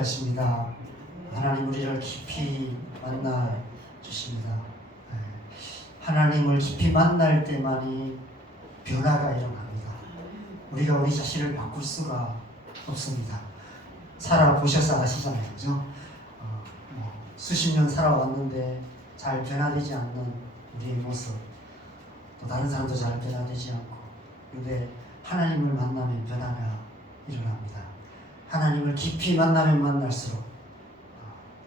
하십니다. 하나님 우리를 깊이 만나 주십니다. 하나님을 깊이 만날 때만이 변화가 일어납니다. 우리가 우리 자신을 바꿀 수가 없습니다. 살아보셔서 아시잖아요. 그죠? 수십 년 살아왔는데 잘 변화되지 않는 우리의 모습, 또 다른 사람도 잘 변화되지 않고, 그런데 하나님을 만나면 변화가 일어납니다. 하나님을 깊이 만나면 만날수록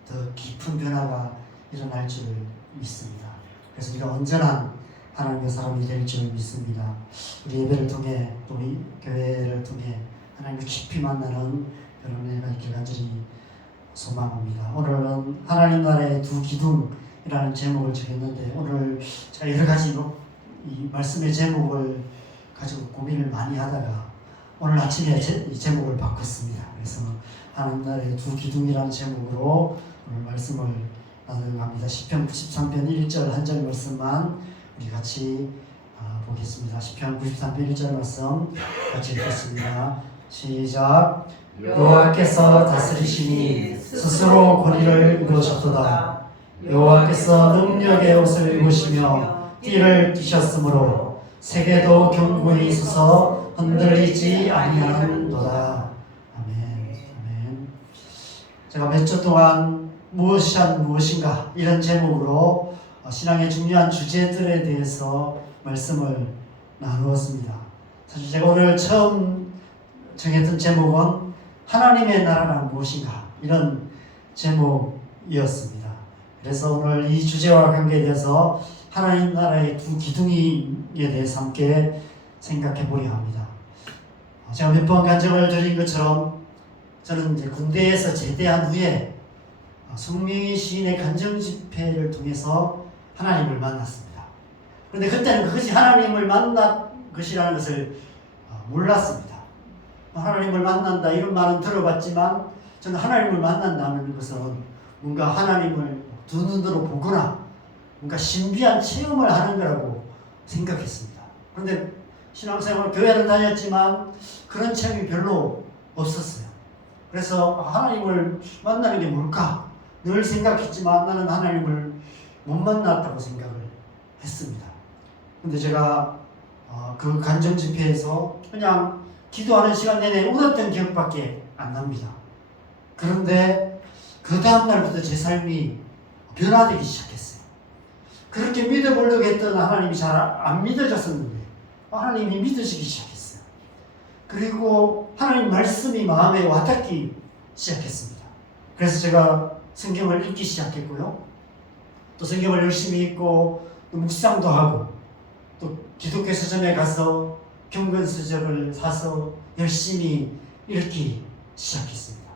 더 깊은 변화가 일어날 줄 믿습니다. 그래서 우리가 온전한 하나님의 사람이 될 줄 믿습니다. 우리 예배를 통해 또 우리 교회를 통해 하나님을 깊이 만나는 그런 은혜가 있길 간절히 소망합니다. 오늘은 하나님 나라의 두 기둥이라는 제목을 적였는데, 오늘 제가 여러 가지 이 말씀의 제목을 가지고 고민을 많이 하다가 오늘 아침에 이 제목을 바꿨습니다. 그래서 하나님 나라의 두 기둥이라는 제목으로 오늘 말씀을 나누려고 합니다. 시편 93편 1절 한 절 말씀만 우리 같이 보겠습니다. 시편 93편 1절 말씀 같이 읽겠습니다. 시작. 여호와께서 다스리시니 스스로 권위를 이루셨도다. 여호와께서 능력의 옷을 입으시며 띠를 띠셨으므로 세계도 견고히 서서 흔들리지 아니하는도다. 아멘. 아멘. 제가 몇 주 동안 무엇인가 이런 제목으로 신앙의 중요한 주제들에 대해서 말씀을 나누었습니다. 사실 제가 오늘 처음 정했던 제목은 하나님의 나라란 무엇인가 이런 제목이었습니다. 그래서 오늘 이 주제와 관계돼서 하나님 나라의 두 기둥에 대해서 함께 생각해 보려 합니다. 제가 몇 번 간증을 드린 것처럼 저는 이제 군대에서 제대한 후에 송명희 시인의 간증 집회를 통해서 하나님을 만났습니다. 그런데 그때는 그것이 하나님을 만난 것이라는 것을 몰랐습니다. 하나님을 만난다 이런 말은 들어봤지만 저는 하나님을 만난다는 것은 뭔가 하나님을 두 눈으로 보거나 뭔가 신비한 체험을 하는 거라고 생각했습니다. 그런데 신앙생활 교회를 다녔지만 그런 체험이 별로 없었어요. 그래서 하나님을 만나는 게 뭘까 늘 생각했지만 나는 하나님을 못 만났다고 생각을 했습니다. 근데 제가 그 간증 집회에서 그냥 기도하는 시간 내내 울었던 기억밖에 안 납니다. 그런데 그 다음날부터 제 삶이 변화되기 시작했어요. 그렇게 믿어보려고 했던 하나님이 잘 안 믿어졌었는데 하나님이 믿어지기 시작했어요. 그리고 하나님 말씀이 마음에 와닿기 시작했습니다. 그래서 제가 성경을 읽기 시작했고요. 또 성경을 열심히 읽고 또 묵상도 하고 또 기독교 서점에 가서 경건서적을 사서 열심히 읽기 시작했습니다.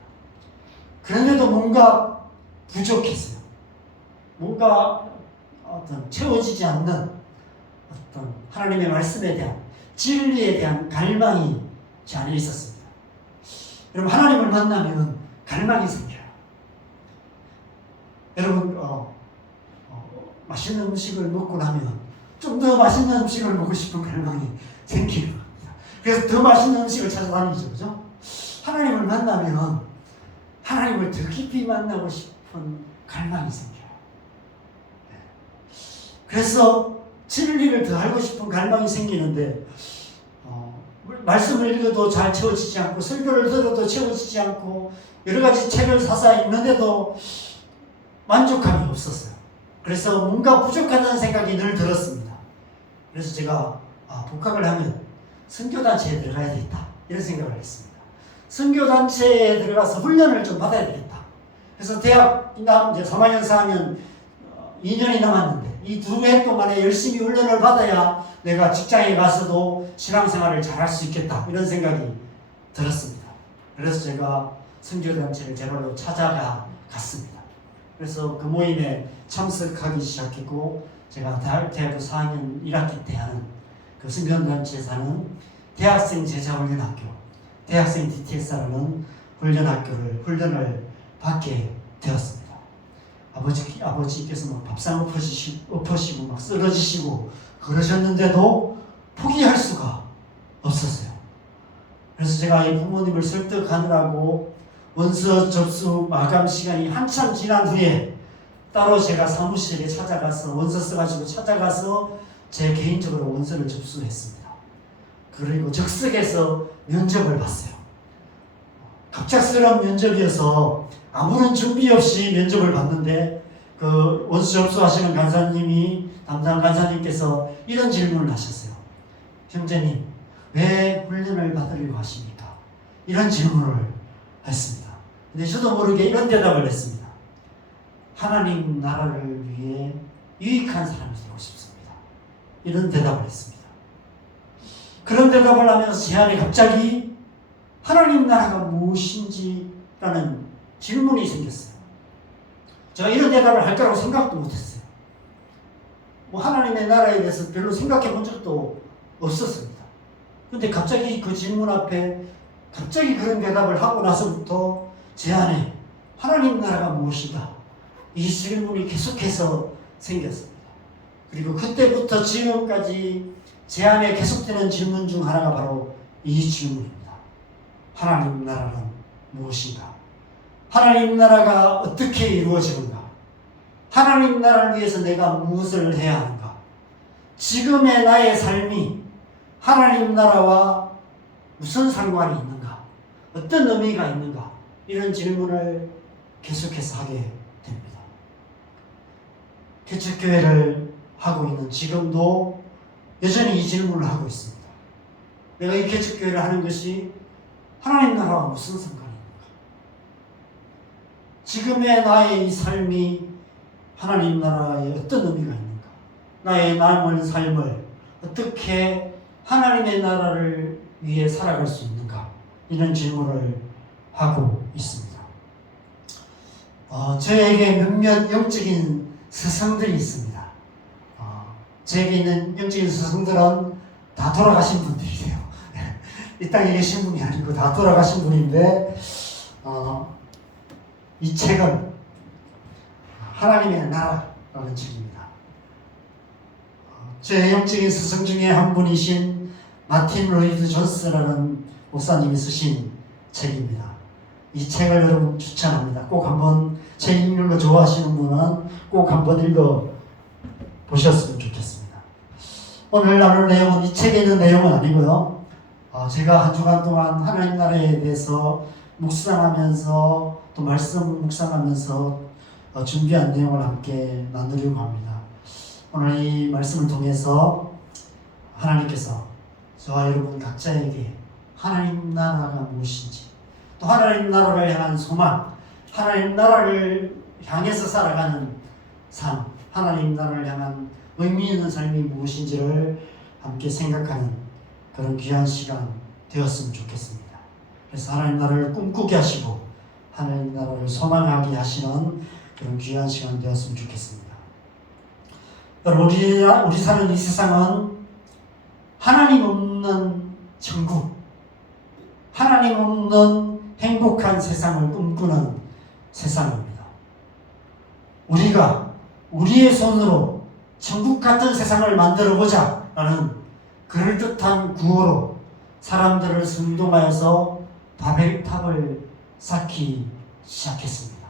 그런데도 뭔가 부족했어요. 뭔가 어떤 채워지지 않는 어떤 하나님의 말씀에 대한 진리에 대한 갈망이 제 안에 있었습니다. 여러분 하나님을 만나면 갈망이 생겨요. 여러분 맛있는 음식을 먹고 나면 좀 더 맛있는 음식을 먹고 싶은 갈망이 생기는 겁니다. 그래서 더 맛있는 음식을 찾아다니죠. 그죠? 하나님을 만나면 하나님을 더 깊이 만나고 싶은 갈망이 생겨요. 그래서 진리를 더 알고 싶은 갈망이 생기는데 말씀을 읽어도 잘 채워지지 않고 설교를 들어도 채워지지 않고 여러 가지 책을 사서 읽는데도 만족감이 없었어요. 그래서 뭔가 부족하다는 생각이 늘 들었습니다. 그래서 제가 복학을 하면 선교단체에 들어가야 되겠다 이런 생각을 했습니다. 선교단체에 들어가서 훈련을 좀 받아야 되겠다. 그래서 대학 이제 3학년 4학년 2년이 남았는데 이 2해 동안에 열심히 훈련을 받아야 내가 직장에 가서도 신앙생활을 잘할 수 있겠다 이런 생각이 들었습니다. 그래서 제가 선교단체를 제발로 찾아가 갔습니다. 그래서 그 모임에 참석하기 시작했고 제가 대학교 4학년 1학기 때 하는 그 선교단체에서 하는 대학생 제자훈련학교 대학생 DTS라는 훈련을 받게 되었습니다. 아버지께서 막 밥상 엎으시고 막 쓰러지시고 그러셨는데도 포기할 수가 없었어요. 그래서 제가 이 부모님을 설득하느라고 원서 접수 마감 시간이 한참 지난 후에 따로 제가 사무실에 찾아가서 원서 써가지고 찾아가서 제 개인적으로 원서를 접수했습니다. 그리고 즉석에서 면접을 봤어요. 갑작스러운 면접이어서 아무런 준비 없이 면접을 봤는데 그 원서 접수하시는 간사님이 담당 간사님께서 이런 질문을 하셨어요. 형제님, 왜 훈련을 받으려고 하십니까? 이런 질문을 했습니다. 근데 저도 모르게 이런 대답을 했습니다. 하나님 나라를 위해 유익한 사람이 되고 싶습니다. 이런 대답을 했습니다. 그런 대답을 하면서 제 안에 갑자기 하나님 나라가 무엇인지라는 질문이 생겼어요. 제가 이런 대답을 할 거라고 생각도 못했어요. 뭐 하나님의 나라에 대해서 별로 생각해 본 적도 없었습니다. 근데 갑자기 그 질문 앞에 갑자기 그런 대답을 하고 나서부터 제 안에 하나님 나라가 무엇이다, 이 질문이 계속해서 생겼습니다. 그리고 그때부터 지금까지 제 안에 계속되는 질문 중 하나가 바로 이 질문입니다. 하나님 나라는 무엇인가? 하나님 나라가 어떻게 이루어지는가? 하나님 나라를 위해서 내가 무엇을 해야 하는가? 지금의 나의 삶이 하나님 나라와 무슨 상관이 있는가? 어떤 의미가 있는가? 이런 질문을 계속해서 하게 됩니다. 개척교회를 하고 있는 지금도 여전히 이 질문을 하고 있습니다. 내가 이 개척교회를 하는 것이 하나님 나라와 무슨 상관이 있는가? 지금의 나의 이 삶이 하나님 나라에 어떤 의미가 있는가? 나의 남은 삶을 어떻게 하나님의 나라를 위해 살아갈 수 있는가? 이런 질문을 하고 있습니다. 저에게 몇몇 영적인 스승들이 있습니다. 저에게 있는 영적인 스승들은 다 돌아가신 분들이세요. 이 땅에 계신 분이 아니고 다 돌아가신 분인데, 이 책은 하나님의 나라라는 책입니다. 제 영적인 스승 중에 한 분이신 마틴 로이드 존스라는 목사님이 쓰신 책입니다. 이 책을 여러분 추천합니다. 꼭 한번 책 읽는 거 좋아하시는 분은 꼭 한번 읽어 보셨으면 좋겠습니다. 오늘 나눌 내용은 이 책에 있는 내용은 아니고요. 제가 한 주간 동안 하나님 나라에 대해서 묵상하면서 또 말씀 묵상하면서 준비한 내용을 함께 나누려고 합니다. 오늘 이 말씀을 통해서 하나님께서 저와 여러분 각자에게 하나님 나라가 무엇인지, 또 하나님 나라를 향한 소망, 하나님 나라를 향해서 살아가는 삶, 하나님 나라를 향한 의미 있는 삶이 무엇인지를 함께 생각하는 그런 귀한 시간 되었으면 좋겠습니다. 그래서 하나님 나라를 꿈꾸게 하시고 하나님 나라를 소망하게 하시는 그런 귀한 시간 되었으면 좋겠습니다. 여러분, 우리 사는 이 세상은 하나님 없는 천국, 하나님 없는 행복한 세상을 꿈꾸는 세상입니다. 우리가 우리의 손으로 천국 같은 세상을 만들어보자 라는 그럴듯한 구호로 사람들을 선동하여서 바벨탑을 쌓기 시작했습니다.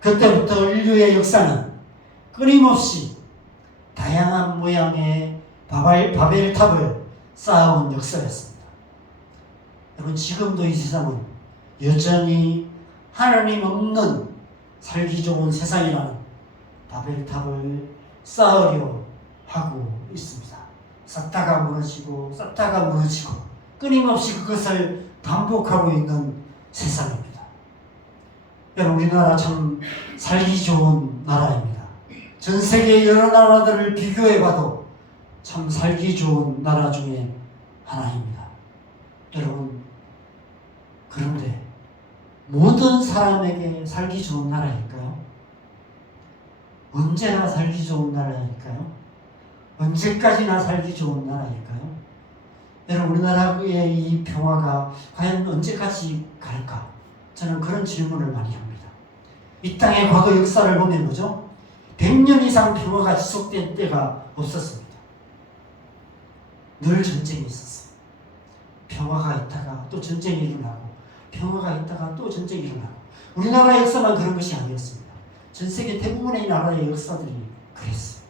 그때부터 인류의 역사는 끊임없이 다양한 모양의 바벨탑을 쌓아온 역사였습니다. 여러분, 지금도 이 세상은 여전히 하나님 없는 살기 좋은 세상이라는 바벨탑을 쌓으려 하고 있습니다. 쌓다가 무너지고 쌓다가 무너지고 끊임없이 그것을 반복하고 있는 세상입니다. 여러분, 우리나라 참 살기 좋은 나라입니다. 전 세계 여러 나라들을 비교해봐도 참 살기 좋은 나라 중에 하나입니다. 여러분, 그런데 모든 사람에게 살기 좋은 나라일까요? 언제나 살기 좋은 나라일까요? 언제까지나 살기 좋은 나라일까요? 여러분, 우리나라의 이 평화가 과연 언제까지 갈까? 저는 그런 질문을 많이 합니다. 이 땅의 과거 역사를 보면 뭐죠? 100년 이상 평화가 지속된 때가 없었습니다. 늘 전쟁이 있었어요. 평화가 있다가 또 전쟁이 일어나고 평화가 있다가 또 전쟁이 일어나고, 우리나라 역사만 그런 것이 아니었습니다. 전 세계 대부분의 나라의 역사들이 그랬어요.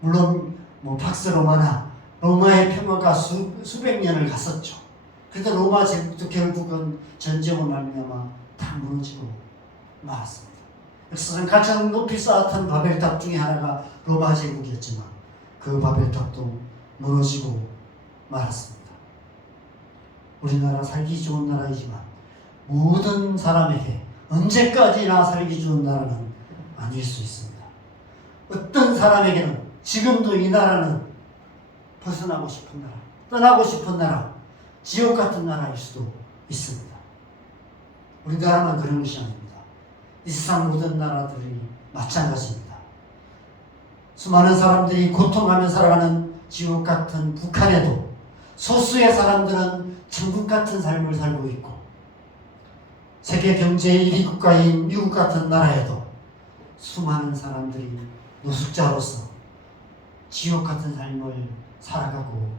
물론 뭐 팍스 로마나 로마의 평화가 수백 년을 갔었죠. 그래도 로마 제국도 결국은 전쟁으로 말미암아 다 무너지고 말았습니다. 역사상 가장 높이 쌓았던 바벨탑 중에 하나가 로마 제국이었지만 그 바벨탑도 무너지고 말았습니다. 우리나라 살기 좋은 나라이지만 모든 사람에게 언제까지나 살기 좋은 나라는 아닐 수 있습니다. 어떤 사람에게는 지금도 이 나라는 벗어나고 싶은 나라, 떠나고 싶은 나라, 지옥 같은 나라일 수도 있습니다. 우리나라만 그런 것이 아닙니다. 이 세상 모든 나라들이 마찬가지입니다. 수많은 사람들이 고통하며 살아가는 지옥 같은 북한에도 소수의 사람들은 천국 같은 삶을 살고 있고, 세계 경제 1위 국가인 미국 같은 나라에도 수많은 사람들이 노숙자로서 지옥 같은 삶을 살아가고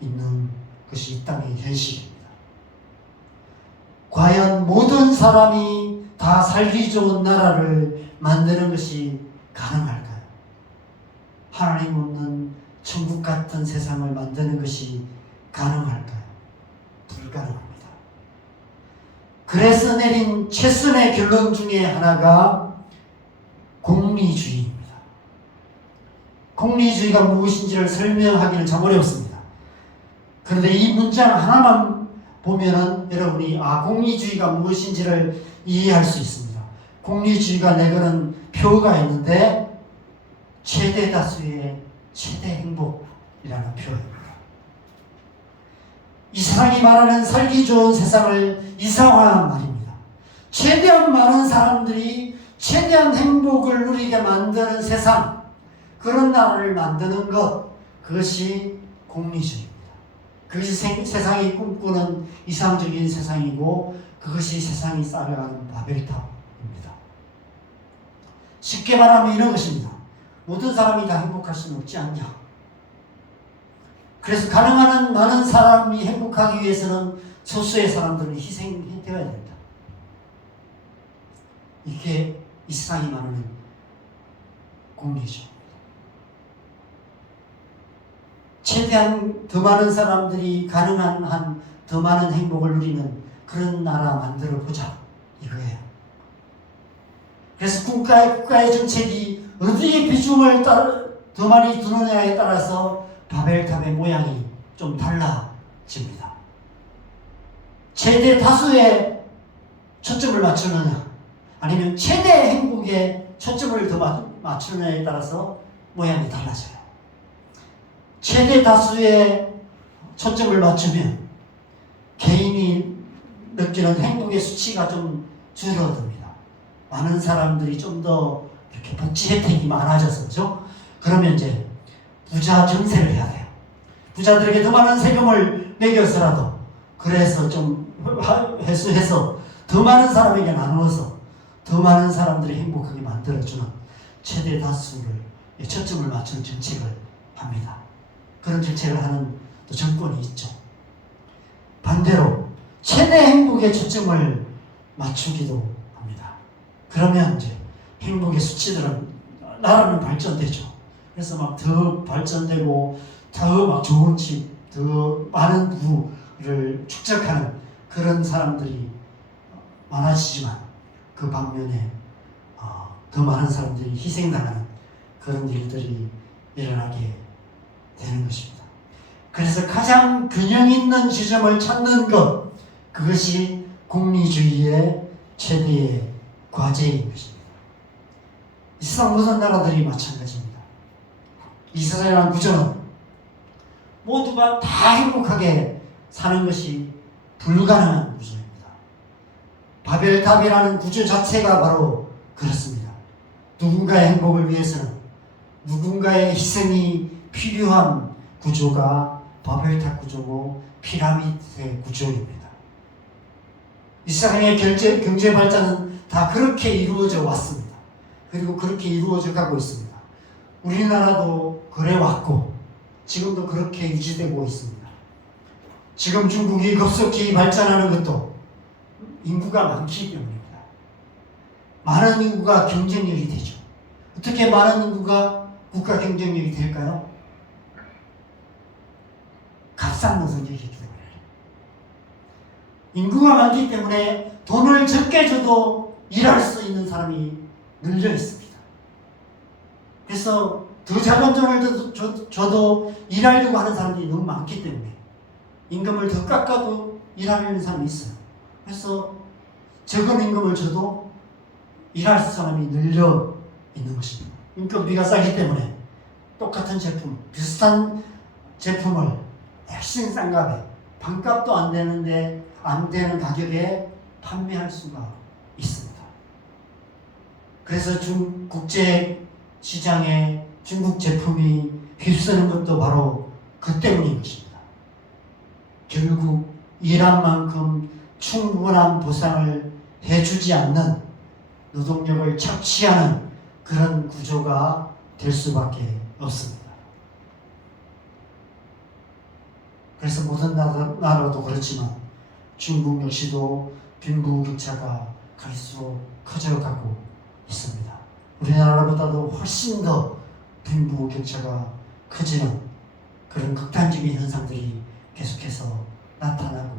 있는 것이 이 땅의 현실입니다. 과연 모든 사람이 다 살기 좋은 나라를 만드는 것이 가능할까요? 하나님 없는 천국 같은 세상을 만드는 것이 가능할까요? 불가능합니다. 그래서 내린 최선의 결론 중에 하나가 공리주의입니다. 공리주의가 무엇인지를 설명하기는 참 어렵습니다. 그런데 이 문장 하나만 보면은 여러분이 공리주의가 무엇인지를 이해할 수 있습니다. 공리주의가 내거는 표가 있는데 최대 다수의 최대 행복이라는 표입니다. 이 세상이 말하는 살기 좋은 세상을 이상화한 말입니다. 최대한 많은 사람들이 최대한 행복을 누리게 만드는 세상, 그런 나라를 만드는 것, 그것이 공리주의입니다. 그것이 세상이 꿈꾸는 이상적인 세상이고, 그것이 세상이 쌓여가는 바벨탑입니다. 쉽게 말하면 이런 것입니다. 모든 사람이 다 행복할 수는 없지 않냐. 그래서 가능한 많은 사람이 행복하기 위해서는 소수의 사람들은 희생되어야 된다. 이게 이 세상이 말하는 공리죠. 최대한 더 많은 사람들이 가능한 한 더 많은 행복을 누리는 그런 나라 만들어 보자, 이거예요. 그래서 국가의 정책이 어디에 비중을 더 많이 두느냐에 따라서 바벨탑의 모양이 좀 달라집니다. 최대 다수의 초점을 맞추느냐, 아니면 최대 행복에 초점을 더 맞추느냐에 따라서 모양이 달라져요. 최대 다수의 초점을 맞추면 개인이 느끼는 행복의 수치가 좀 줄어듭니다. 많은 사람들이 좀 더 이렇게 복지 혜택이 많아져서, 그죠? 그러면 이제 부자 정세를 해야 돼요. 부자들에게 더 많은 세금을 매겨서라도, 그래서 좀 회수해서 더 많은 사람에게 나누어서 더 많은 사람들이 행복하게 만들어주는 최대 다수를 초점을 맞추는 정책을 합니다. 그런 정책을 하는 또 정권이 있죠. 반대로 최대 행복에 초점을 맞추기도 합니다. 그러면 이제 행복의 수치들은 나라는 발전되죠. 그래서 막 더 발전되고 더 막 좋은 집, 더 많은 부를 축적하는 그런 사람들이 많아지지만, 그 반면에 더 많은 사람들이 희생당하는 그런 일들이 일어나게 되는 것입니다. 그래서 가장 균형 있는 지점을 찾는 것, 그것이 공리주의의 최대의 과제인 것입니다. 이 세상 모든 나라들이 마찬가지입니다. 이 세상이라는 구조는 모두가 다 행복하게 사는 것이 불가능한 구조입니다. 바벨탑이라는 구조 자체가 바로 그렇습니다. 누군가의 행복을 위해서는 누군가의 희생이 필요한 구조가 바벨탑 구조고 피라미드의 구조입니다. 이 세상의 경제 발전은 다 그렇게 이루어져 왔습니다. 그리고 그렇게 이루어져 가고 있습니다. 우리나라도 그래 왔고 지금도 그렇게 유지되고 있습니다. 지금 중국이 급속히 발전하는 것도 인구가 많기 때문입니다. 많은 인구가 경쟁력이 되죠. 어떻게 많은 인구가 국가 경쟁력이 될까요? 값싼 노동력이기 때문에. 인구가 많기 때문에 돈을 적게 줘도 일할 수 있는 사람이 늘려 있습니다. 그래서 더 작은 돈을 줘도 일하려고 하는 사람들이 너무 많기 때문에 임금을 더 깎아도 일하려는 사람이 있어요. 그래서 적은 임금을 줘도 일할 사람이 늘려 있는 것입니다. 인건비가 싸기 때문에 똑같은 제품, 비슷한 제품을 훨씬 싼 값에 반값도 안 되는 가격에 판매할 수가 있습니다. 그래서 국제 시장에 중국 제품이 휩쓰는 것도 바로 그 때문인 것입니다. 결국 일한 만큼 충분한 보상을 해주지 않는 노동력을 착취하는 그런 구조가 될 수밖에 없습니다. 그래서 모든 나라도 그렇지만 중국 역시도 빈부격차가 갈수록 커져가고 있습니다. 우리나라보다도 훨씬 더 빈부격차가 커지는 그런 극단적인 현상들이 계속해서 나타나고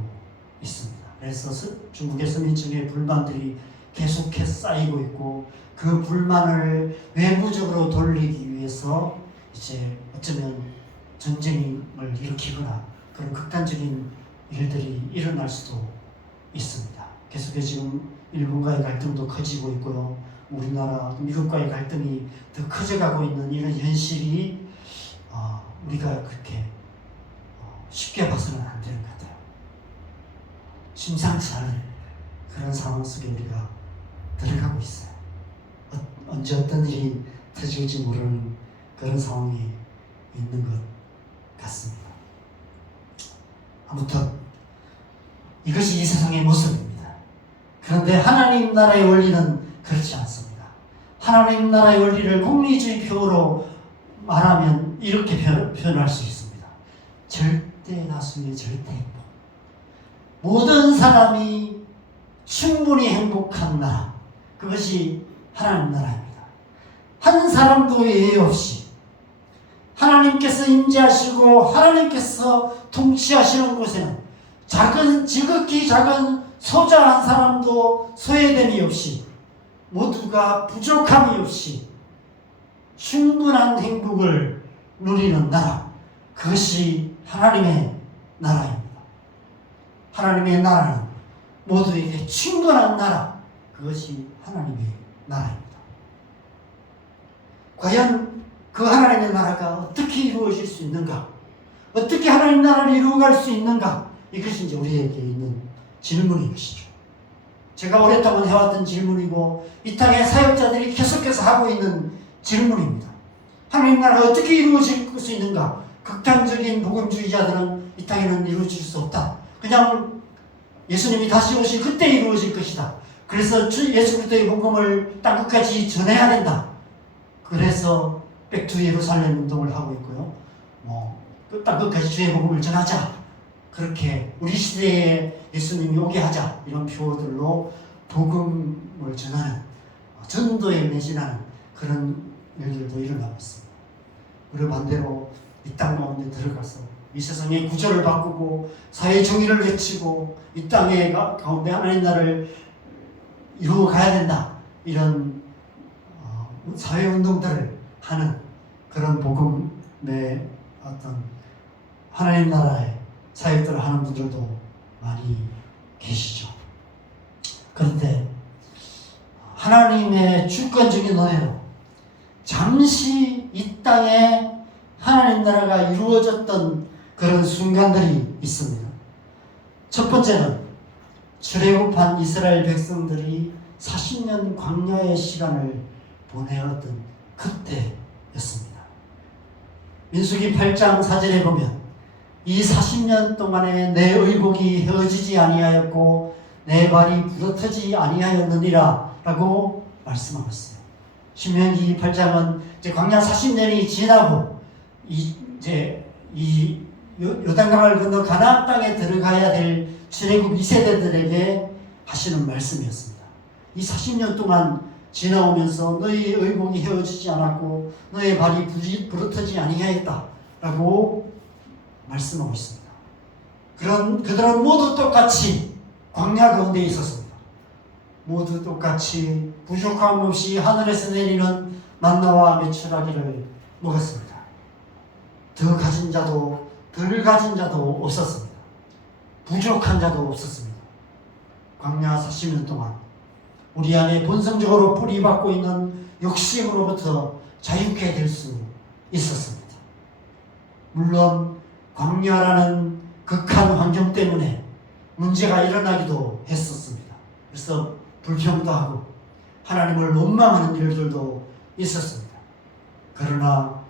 있습니다. 그래서 중국의 서민층의 불만들이 계속해서 쌓이고 있고 그 불만을 외부적으로 돌리기 위해서 이제 어쩌면 전쟁을 일으키거나 그런 극단적인 일들이 일어날 수도 있습니다. 계속해서 지금 일본과의 갈등도 커지고 있고요. 우리나라, 미국과의 갈등이 더 커져가고 있는 이런 현실이 우리가 그렇게 쉽게 봐서는 안 되는 것 같아요. 심상치 않은 그런 상황 속에 우리가 들어가고 있어요. 언제 어떤 일이 터질지 모르는 그런 상황이 있는 것 같습니다. 아무튼 이것이 이 세상의 모습입니다. 그런데 하나님 나라의 원리는 그렇지 않습니다. 하나님 나라의 원리를 공리주의 표로 말하면 이렇게 표현할 수 있습니다. 절대 다수의 절대 행복. 모든 사람이 충분히 행복한 나라. 그것이 하나님 나라입니다. 한 사람도 예외 없이 하나님께서 임재하시고 하나님께서 통치하시는 곳에는 지극히 작은 소자 한 사람도 소외됨이 없이 모두가 부족함이 없이 충분한 행복을 누리는 나라. 그것이 하나님의 나라입니다. 하나님의 나라는 모두에게 충분한 나라. 그것이 하나님의 나라입니다. 과연 그 하나님의 나라가 어떻게 이루어질 수 있는가? 어떻게 하나님 나라를 이루어갈 수 있는가? 이것이 이제 우리에게 있는 질문인 것이죠. 제가 오랫동안 해왔던 질문이고 이 땅의 사역자들이 계속해서 하고 있는 질문입니다. 하나님 나라가 어떻게 이루어질 수 있는가? 극단적인 복음주의자들은 이 땅에는 이루어질 수 없다. 그냥 예수님이 다시 오실 그때 이루어질 것이다. 그래서 예수 그리스도의 복음을 땅끝까지 전해야 된다. 그래서 백투 예루살렘 운동을 하고 있고요. 땅끝까지 주의 복음을 전하자. 그렇게 우리 시대에 예수님이 오게 하자. 이런 표어들로 복음을 전하는 전도에 매진하는 그런 일들도 일어나고 있습니다. 그리고 반대로 이 땅 가운데 들어가서 이 세상의 구조를 바꾸고 사회 정의를 외치고 이 땅의 가운데 하나님 나라를 이루어 가야 된다. 이런 사회운동들을 하는 그런 복음의 어떤 하나님 나라의 사역들을 하는 분들도 많이 계시죠. 그런데 하나님의 주권적인 은혜로 잠시 이 땅에 하나님 나라가 이루어졌던 그런 순간들이 있습니다. 첫 번째는 출애굽한 이스라엘 백성들이 40년 광야의 시간을 보내었던 그때였습니다. 민수기 8장 4절에 보면 이 40년 동안에 내 의복이 헤어지지 아니하였고 내 발이 부러뜨지 아니하였느니라 라고 말씀하고 있어요. 신명기 8장은 이제 광야 40년이 지나고 이제 이 요단강을 건너 가나안 땅에 들어가야 될 출애굽 2세대들에게 하시는 말씀이었습니다. 이 40년 동안 지나오면서 너희의 의복이 헤어지지 않았고 너희의 발이 부르트지 아니하였다 라고 말씀하고 있습니다. 그들은 모두 똑같이 광야 가운데 있었습니다. 모두 똑같이 부족함 없이 하늘에서 내리는 만나와 메추라기를 먹었습니다. 더 가진 자도 덜 가진 자도 없었습니다. 부족한 자도 없었습니다. 광야 40년 동안 우리 안에 본성적으로 뿌리박고 있는 욕심으로부터 자유케 될 수 있었습니다. 물론 광야라는 극한 환경 때문에 문제가 일어나기도 했었습니다. 그래서 불평도 하고 하나님을 원망하는 일들도 있었습니다. 그러나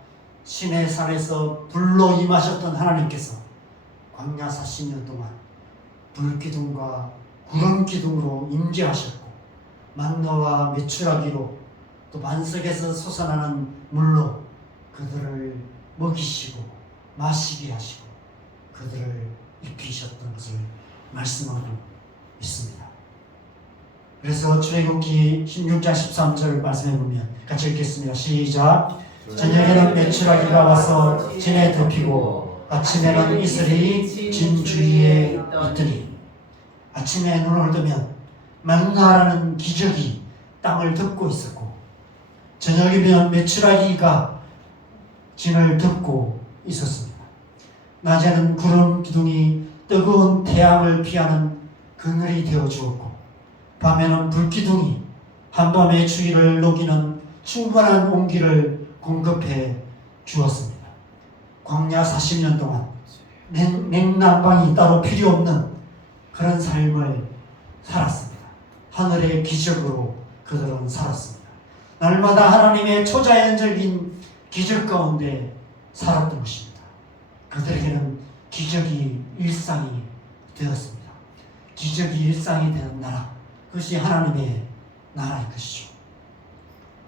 신의 산에서 불로 임하셨던 하나님께서 광야 40년 동안 불기둥과 구름기둥으로 임재하셨고 만나와 메추라기로 또 반석에서 솟아나는 물로 그들을 먹이시고 마시게 하시고 그들을 입히셨던 것을 말씀하고 있습니다. 그래서 출애굽기 16장 13절 말씀해 보면 같이 읽겠습니다. 시작. 저녁에는 메추라기가 와서 진에 덮이고 아침에는 이슬이 진 주위에 있더니 아침에 눈을 뜨면 만나라는 기적이 땅을 덮고 있었고 저녁이면 메추라기가 진을 덮고 있었습니다. 낮에는 구름 기둥이 뜨거운 태양을 피하는 그늘이 되어 주었고 밤에는 불기둥이 한밤의 추위를 녹이는 충분한 온기를 공급해 주었습니다. 광야 40년 동안 냉난방이 따로 필요 없는 그런 삶을 살았습니다. 하늘의 기적으로 그들은 살았습니다. 날마다 하나님의 초자연적인 기적 가운데 살았던 것입니다. 그들에게는 기적이 일상이 되었습니다. 기적이 일상이 되는 나라, 그것이 하나님의 나라인 것이죠.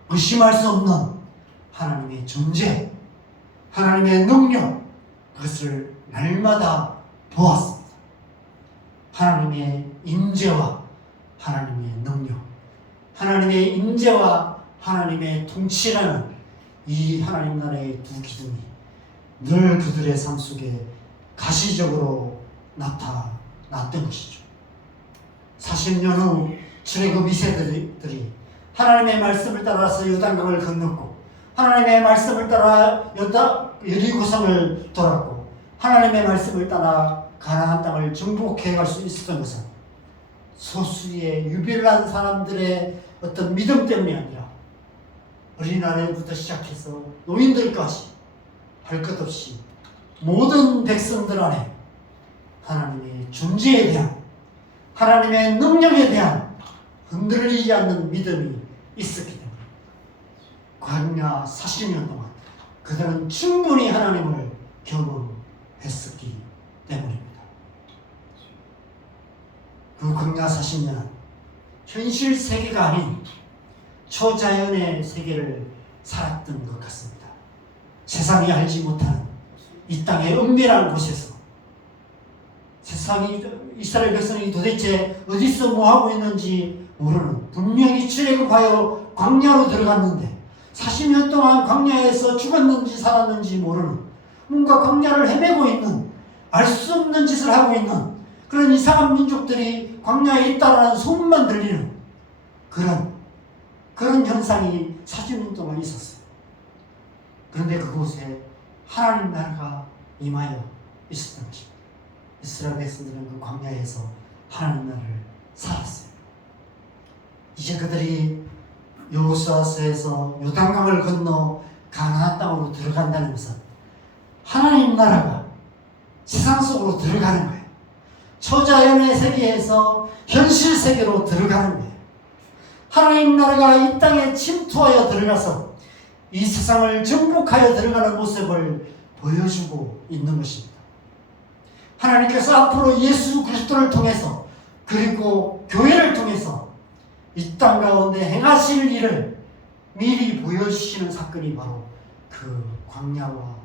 의심할 수 없는 하나님의 존재, 하나님의 능력, 그것을 날마다 보았습니다. 하나님의 임재와 하나님의 능력, 하나님의 임재와 하나님의 통치라는 이 하나님 나라의 두 기둥이 늘 그들의 삶 속에 가시적으로 나타났던 것이죠. 40년 후 출애굽 2세들이 하나님의 말씀을 따라서 요단강을 건넜고 하나님의 말씀을 따라 여리고성을 돌았고 하나님의 말씀을 따라 가나안 땅을 정복해 갈 수 있었던 것은 소수의 유별난 사람들의 어떤 믿음 때문이 아니라 어린아이부터 시작해서 노인들까지 할 것 없이 모든 백성들 안에 하나님의 존재에 대한 하나님의 능력에 대한 흔들리지 않는 믿음이 있었기 때문에 광야 40년 동안 그들은 충분히 하나님을 경험했었기 때문입니다. 그 광야 40년은 현실 세계가 아닌 초자연의 세계를 살았던 것 같습니다. 세상이 알지 못하는 이 땅의 은밀한 곳에서 세상이 이스라엘 백성이 도대체 어디서 뭐하고 있는지 모르는, 분명히 출애굽하여 광야로 들어갔는데 40년 동안 광야에서 죽었는지 살았는지 모르는, 뭔가 광야를 헤매고 있는, 알 수 없는 짓을 하고 있는 그런 이상한 민족들이 광야에 있다라는 소문만 들리는 그런 현상이 40년 동안 있었어요. 그런데 그곳에 하나님 나라가 임하여 있었던 것입니다. 이스라엘 백성들은 그 광야에서 하나님 나라를 살았어요. 이제 그들이 여호수아서에서 요단강을 건너 가나안 땅으로 들어간다는 것은 하나님 나라가 세상 속으로 들어가는 거예요. 초자연의 세계에서 현실 세계로 들어가는 거예요. 하나님 나라가 이 땅에 침투하여 들어가서 이 세상을 정복하여 들어가는 모습을 보여주고 있는 것입니다. 하나님께서 앞으로 예수 그리스도를 통해서 그리고 교회를 통해서 이 땅 가운데 행하실 일을 미리 보여주시는 사건이 바로 그 광야와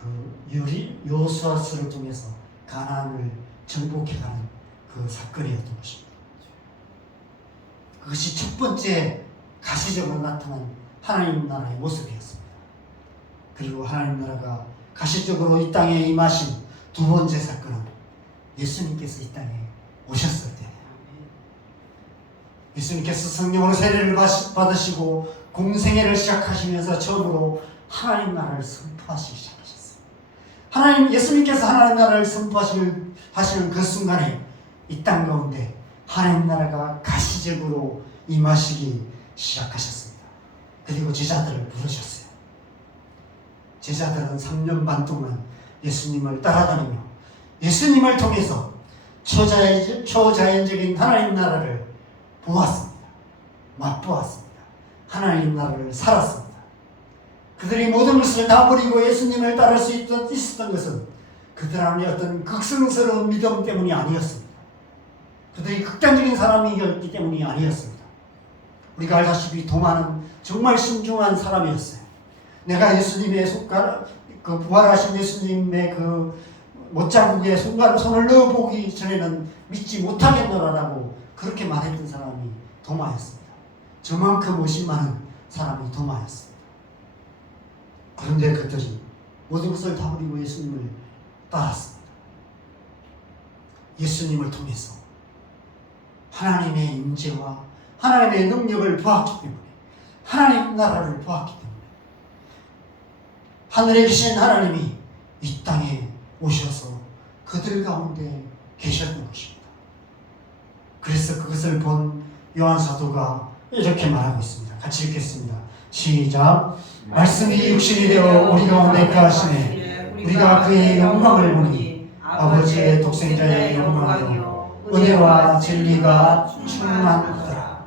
그 요수아스를 통해서 가나안을 정복해가는 그 사건이었던 것입니다. 그것이 첫 번째 가시적으로 나타난 하나님 나라의 모습이었습니다. 그리고 하나님 나라가 가시적으로 이 땅에 임하신 두 번째 사건은 예수님께서 이 땅에 오셨을 때, 예수님께서 성령으로 세례를 받으시고 공생애를 시작하시면서 처음으로 하나님 나라를 선포하시기 시작하셨어요. 예수님께서 하나님 나라를 선포하시는 그 순간에 이 땅 가운데 하나님 나라가 가시적으로 임하시기 시작하셨습니다. 그리고 제자들을 부르셨어요. 제자들은 3년 반 동안 예수님을 따라다니며 예수님을 통해서 초자연적인 하나님 나라를 보았습니다. 맛보았습니다. 하나님 나라를 살았습니다. 그들이 모든 것을 다 버리고 예수님을 따를 수 있었던 것은 그들 안에 어떤 극성스러운 믿음 때문이 아니었습니다. 그들이 극단적인 사람이었기 때문이 아니었습니다. 우리가 알다시피 도마는 정말 신중한 사람이었어요. 내가 예수님의 손가락, 그 부활하신 예수님의 그 못자국에 손을 넣어보기 전에는 믿지 못하겠노라라고 그렇게 말했던 사람이 도마였습니다. 저만큼 의심 많은 사람이 도마였습니다. 그런데 그들이 모든 것을 다 버리고 예수님을 따랐습니다. 예수님을 통해서 하나님의 임재와 하나님의 능력을 보았기 때문에, 하나님 나라를 보았기 때문에 하늘에 계신 하나님이 이 땅에 오셔서 그들 가운데 계셨던 것입니다. 그래서 그것을 본 요한 사도가 이렇게 말하고 있습니다. 같이 읽겠습니다. 시작. 말씀이 육신이 되어 우리 가운데 거하시네. 우리가 그의 영광을 보니 아버지의 독생자의 영광이요 은혜와 진리가 충만하더라.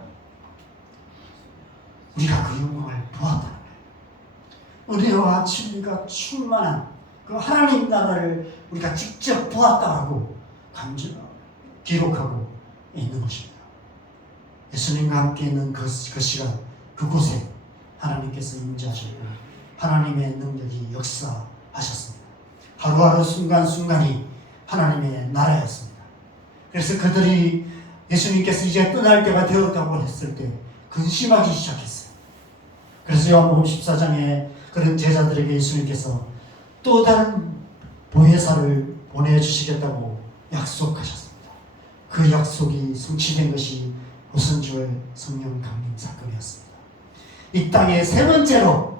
우리가 그 영광을 보았다는 거예요. 은혜와 진리가 충만한 그 하나님 나라를 우리가 직접 보았다고 기록하고 있는 것입니다. 예수님과 함께 있는 그 시간, 그곳에 하나님께서 임재하시고 하나님의 능력이 역사하셨습니다. 하루하루 순간순간이 하나님의 나라였습니다. 그래서 그들이 예수님께서 이제 떠날 때가 되었다고 했을 때 근심하기 시작했어요. 그래서 요한복음 14장에 그런 제자들에게 예수님께서 또 다른 보혜사를 보내주시겠다고 약속하셨습니다. 그 약속이 성취된 것이 오순절 성령 강림 사건이었습니다. 이 땅에 세 번째로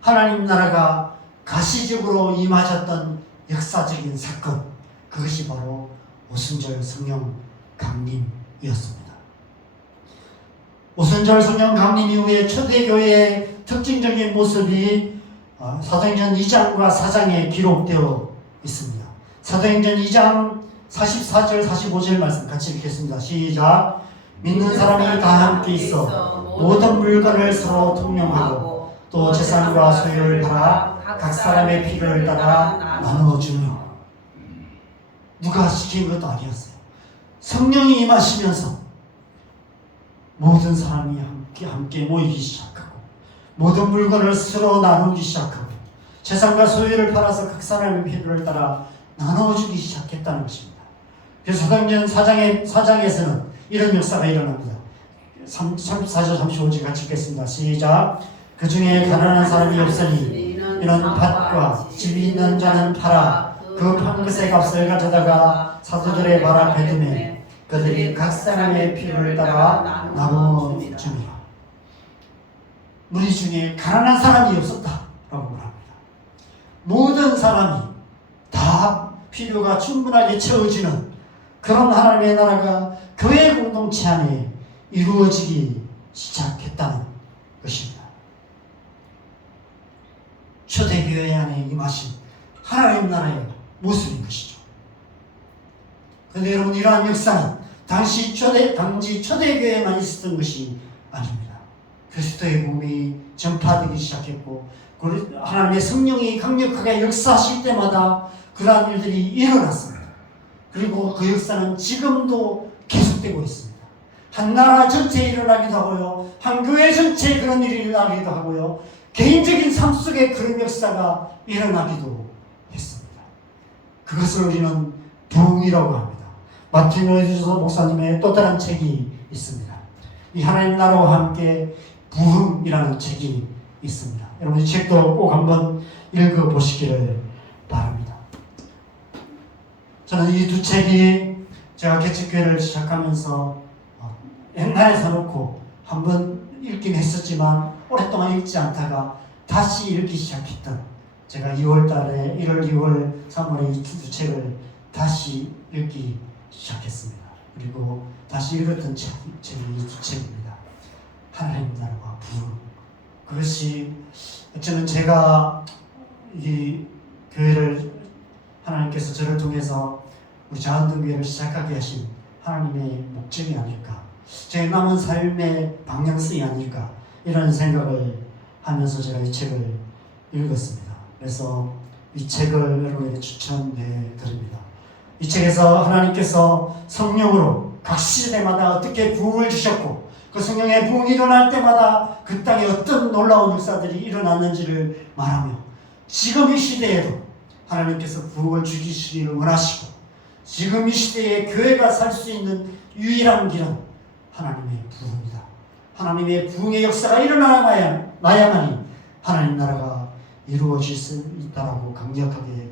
하나님 나라가 가시적으로 임하셨던 역사적인 사건, 그것이 바로 오순절 성령 강림이었습니다. 오순절 성령 강림 이후에 초대교회의 특징적인 모습이 사도행전 2장과 4장에 기록되어 있습니다. 사도행전 2장 44절 45절 말씀 같이 읽겠습니다. 시작. 믿는 사람이 다 함께 있어 모든 물건을 서로 통용하고 또 재산과 소유를 팔아 각 사람의 필요를 따라 나누어주며. 누가 시킨 것도 아니었어요. 성령이 임하시면서 모든 사람이 함께 모이기 시작하고 모든 물건을 서로 나누기 시작하고 재산과 소유를 팔아서 각 사람의 필요를 따라 나누어주기 시작했다는 것입니다. 그래서 사도행전 4장에서는 이런 역사가 일어납니다. 34절 35절 같이 읽겠습니다. 시작. 그 중에 가난한 사람이 없으니 이는 밭과 집이 있는 자는 팔아 그 판 것의 값을 가져다가 사도들의 발 앞에 두매 그들이 각 사람의 필요를 따라 나누어 줍니다. 우리 중에 가난한 사람이 없었다라고 말합니다. 모든 사람이 다 필요가 충분하게 채워지는 그런 하나님의 나라가 교회 공동체 안에 이루어지기 시작했다는 것입니다. 초대교회 안에 임하신 하나님 나라의 모습인 것이죠. 그런데 여러분, 이러한 역사는 당시 초대교회에만 있었던 것이 아닙니다. 그리스도의 몸이 전파되기 시작했고 하나님의 성령이 강력하게 역사하실 때마다 그러한 일들이 일어났습니다. 그리고 그 역사는 지금도 계속되고 있습니다. 한 나라 전체에 일어나기도 하고요, 한 교회 전체에 그런 일이 일어나기도 하고요, 개인적인 삶 속에 그런 역사가 일어나기도 했습니다. 그것을 우리는 부흥이라고 합니다. 마틴 로이드 목사님의 또 다른 책이 있습니다. 이 하나님 나라와 함께 부흥이라는 책이 있습니다. 여러분 이 책도 꼭 한번 읽어보시기를 바랍니다. 저는 이 두 책이 제가 개척교회를 시작하면서 옛날에 사놓고 한번 읽긴 했었지만 오랫동안 읽지 않다가 다시 읽기 시작했던, 제가 1월 2월, 3월에 이 두 책을 다시 읽기 시작했습니다. 그리고 다시 읽었던 책이 이 두 책입니다. 하나님 나라와 부흥. 그것이 어쩌면 제가 이 교회를, 하나님께서 저를 통해서 우리 자원동교회를 시작하게 하신 하나님의 목적이 아닐까, 제 남은 삶의 방향성이 아닐까, 이런 생각을 하면서 제가 이 책을 읽었습니다. 그래서 이 책을 여러분에게 추천해 드립니다. 이 책에서 하나님께서 성령으로 각 시대마다 어떻게 부흥을 주셨고, 그 성령의 부흥이 일어날 때마다 그 땅에 어떤 놀라운 역사들이 일어났는지를 말하며, 지금 이 시대에도 하나님께서 부흥을 주시기를 원하시고, 지금 이 시대에 교회가 살 수 있는 유일한 길은 하나님의 부흥이다. 하나님의 부흥의 역사가 일어나야만이 하나님 나라가 이루어질 수 있다라고 강력하게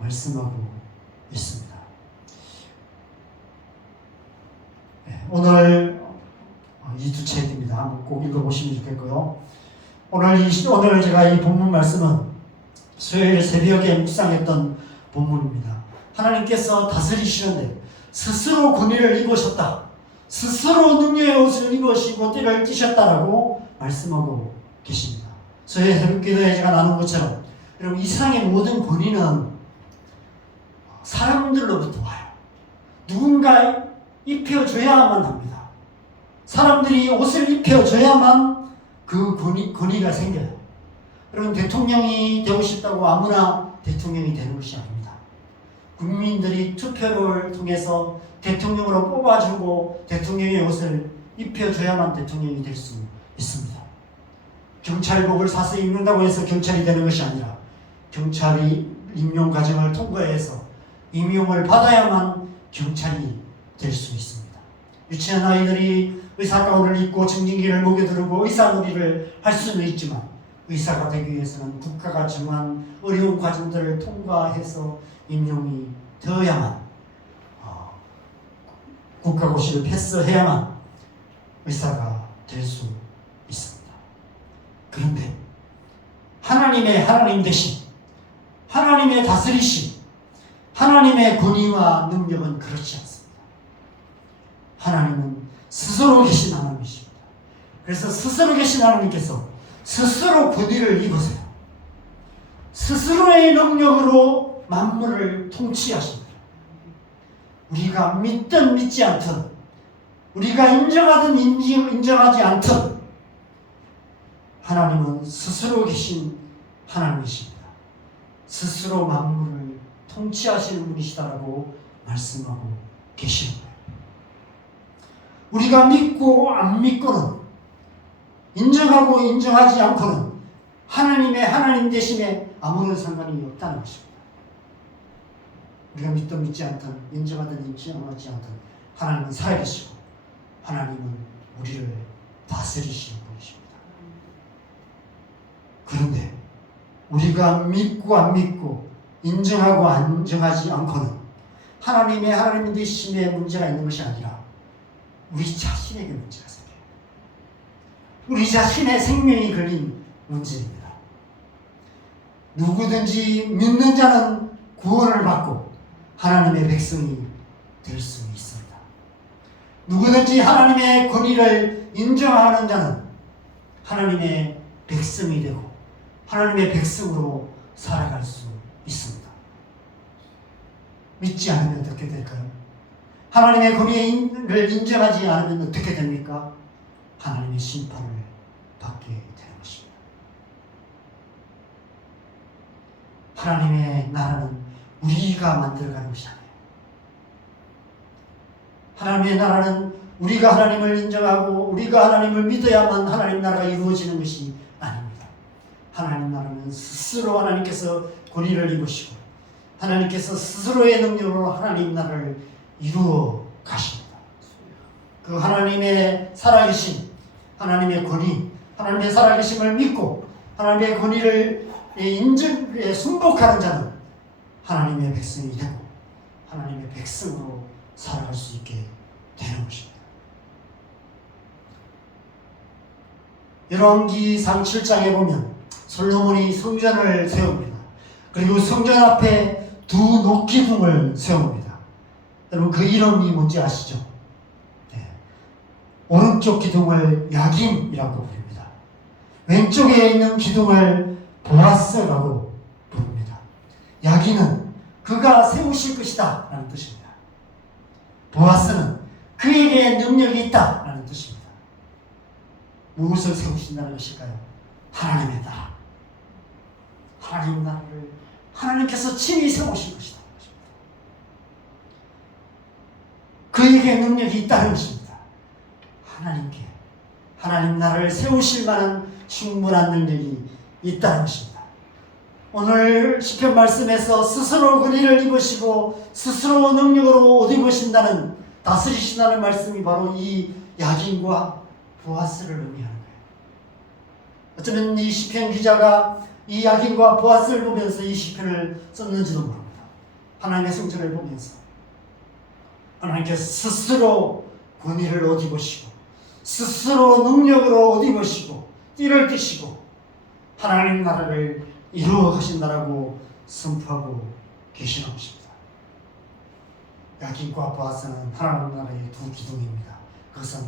말씀하고 있습니다. 오늘 이 두 책입니다. 한번 꼭 읽어보시면 좋겠고요. 오늘 제가 이 본문 말씀은 수요일 새벽에 묵상했던 본문입니다. 하나님께서 다스리시는데 스스로 권위를 입으셨다. 스스로 능력의 옷을 입으시고 띠를 띠셨다라고 말씀하고 계십니다. 저희 새벽기도에 제가 나눈 것처럼, 여러분 이 세상의 모든 권위는 사람들로부터 와요. 누군가 입혀줘야만 합니다. 사람들이 옷을 입혀줘야만 그 권위가 생겨요. 여러분 대통령이 되고 싶다고 아무나 대통령이 되는 것이 아닙니다. 국민들이 투표를 통해서 대통령으로 뽑아주고 대통령의 옷을 입혀줘야만 대통령이 될 수 있습니다. 경찰복을 사서 입는다고 해서 경찰이 되는 것이 아니라, 경찰이 임용 과정을 통과해서 임용을 받아야만 경찰이 될 수 있습니다. 유치한 아이들이 의사가운을 입고 증진기를 목에 두르고 의사놀이를 할 수는 있지만, 의사가 되기 위해서는 국가가 정한 어려운 과정들을 통과해서 임용이 되어야만, 국가고시를 패스해야만 의사가 될 수 있습니다. 그런데 하나님 되신, 하나님의 다스리심, 하나님의 권위와 능력은 그렇지 않습니다. 하나님은 스스로 계신 하나님이십니다. 그래서 스스로 계신 하나님께서 스스로 권위를 입으세요. 스스로의 능력으로 만물을 통치하십니다. 우리가 믿든 믿지 않든, 우리가 인정하든 인정하지 않든, 하나님은 스스로 계신 하나님이십니다. 스스로 만물을 통치하시는 분이시다라고 말씀하고 계시는 거예요. 우리가 믿고 안 믿고는, 인정하고 인정하지 않고는 하나님의 하나님 되심에 아무런 상관이 없다는 것입니다. 우리가 믿든 믿지 않든, 인정하든 인정하지 않든 하나님은 살아계시고, 하나님은 우리를 다스리시는 분이십니다. 그런데 우리가 믿고 안 믿고, 인정하고 안 인정하지 않고는 하나님의 하나님 되심에 문제가 있는 것이 아니라 우리 자신에게 문제가 생겨요. 우리 자신의 생명이 걸린 문제입니다. 누구든지 믿는 자는 구원을 받고 하나님의 백성이 될 수 있습니다. 누구든지 하나님의 권위를 인정하는 자는 하나님의 백성이 되고 하나님의 백성으로 살아갈 수 있습니다. 믿지 않으면 어떻게 될까요? 하나님의 권위를 인정하지 않으면 어떻게 됩니까? 하나님의 심판을 받게 되는 것입니다. 하나님의 나라는 우리가 만들어가는 것이 아니에요. 하나님의 나라는 우리가 하나님을 인정하고 우리가 하나님을 믿어야만 하나님 나라가 이루어지는 것이 아닙니다. 하나님 나라는 스스로 하나님께서 권위를 입으시고 하나님께서 스스로의 능력으로 하나님 나라를 이루어 가십니다. 그 하나님의 살아계심, 하나님의 권위, 하나님의 살아계심을 믿고 하나님의 권위를 순복하는 자는 하나님의 백성이 되고 하나님의 백성으로 살아갈 수 있게 되는 것입니다. 열왕기상 7장에 보면 솔로몬이 성전을 세웁니다. 그리고 성전 앞에 두 녹기둥을 세웁니다. 여러분 그 이름이 뭔지 아시죠? 네. 오른쪽 기둥을 야긴이라고 부릅니다. 왼쪽에 있는 기둥을 보아스라고 부릅니다. 야긴은 그가 세우실 것이다 라는 뜻입니다. 보아스는 그에게 능력이 있다 라는 뜻입니다. 무엇을 세우신다는 것일까요? 하나님의 나라. 하나님 나라를 하나님께서 친히 세우실 것이다. 그에게 능력이 있다는 것입니다. 하나님 나라를 세우실 만한 충분한 능력이 있다는 것입니다. 오늘 시편 말씀에서 스스로 권위를 입으시고 스스로 능력으로 옷 입으신다는 다스리신다는 말씀이 바로 이 야긴과 보아스를 의미하는 거예요. 어쩌면 이 시편 기자가 이 야긴과 보아스를 보면서 이 시편을 썼는지도 모릅니다. 하나님의 성전을 보면서 하나님께서 스스로 권위를 옷 입으시고 스스로 능력으로 옷 입으시고 띠를 띠시고 하나님 나라를 이루어 가신다라고 선포하고 계시는 것입니다. 야긴과 보아스는 하나님 나라의 두 기둥입니다. 그것은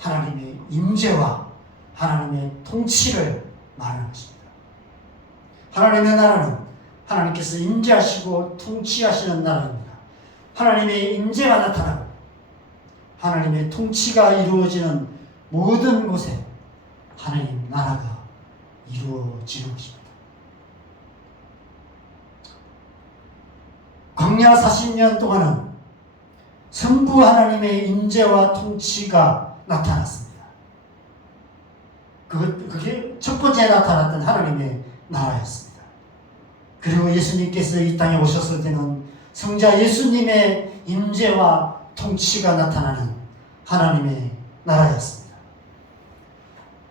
하나님의 임재와 하나님의 통치를 말하는 것입니다. 하나님의 나라는 하나님께서 임재하시고 통치하시는 나라입니다. 하나님의 임재가 나타나고 하나님의 통치가 이루어지는 모든 곳에 하나님 나라가 이루어지는 것입니다. 광야 40년 동안은 성부 하나님의 임재와 통치가 나타났습니다. 그게 첫 번째 나타났던 하나님의 나라였습니다. 그리고 예수님께서 이 땅에 오셨을 때는 성자 예수님의 임재와 통치가 나타나는 하나님의 나라였습니다.